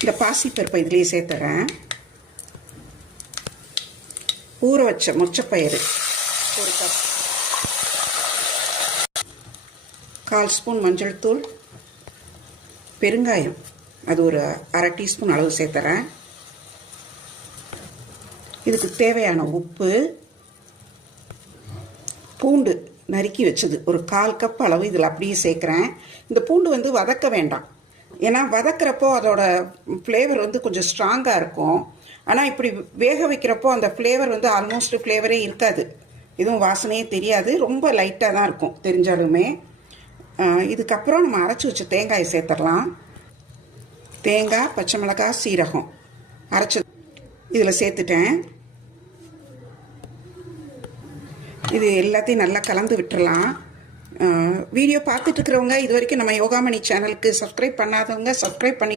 இந்த பாசிப்பருப்பை இதுலேயே சேர்த்துறேன். ஊற வச்ச மொச்சப்பயிறு ஒரு கப், 1/4 ஸ்பூன் மஞ்சள் தூள், பெருங்காயம் அது ஒரு அரை டீஸ்பூன் அளவு சேர்த்துறேன். இதுக்கு தேவையான உப்பு, பூண்டு நறுக்கி வச்சது ஒரு 1/4 கப் அளவு இதில் அப்படியே சேர்க்குறேன். இந்த பூண்டு வந்து வதக்க வேண்டாம், ஏன்னா வதக்கிறப்போ அதோட ஃப்ளேவர் வந்து கொஞ்சம் ஸ்ட்ராங்காக இருக்கும். ஆனால் இப்படி வேக வைக்கிறப்போ அந்த ஃப்ளேவர் வந்து ஆல்மோஸ்ட் ஃப்ளேவரே இருக்காது, எதுவும் வாசனையே தெரியாது, ரொம்ப லைட்டாக தான் இருக்கும் தெரிஞ்சாலுமே. இதுக்கப்புறம் நம்ம அரைச்சி வச்ச தேங்காயை சேர்த்துடலாம். தேங்காய், பச்சை மிளகாய், சீரகம் அரைச்சி இதில் சேர்த்துட்டேன். இது எல்லாத்தையும் நல்லா கலந்து விட்டுறலாம். வீடியோ பார்த்துட்டு இருக்கிறவங்க இது வரைக்கும் நம்ம யோகாமணி சேனலுக்கு சப்ஸ்கிரைப் பண்ணாதவங்க சப்ஸ்கிரைப் பண்ணி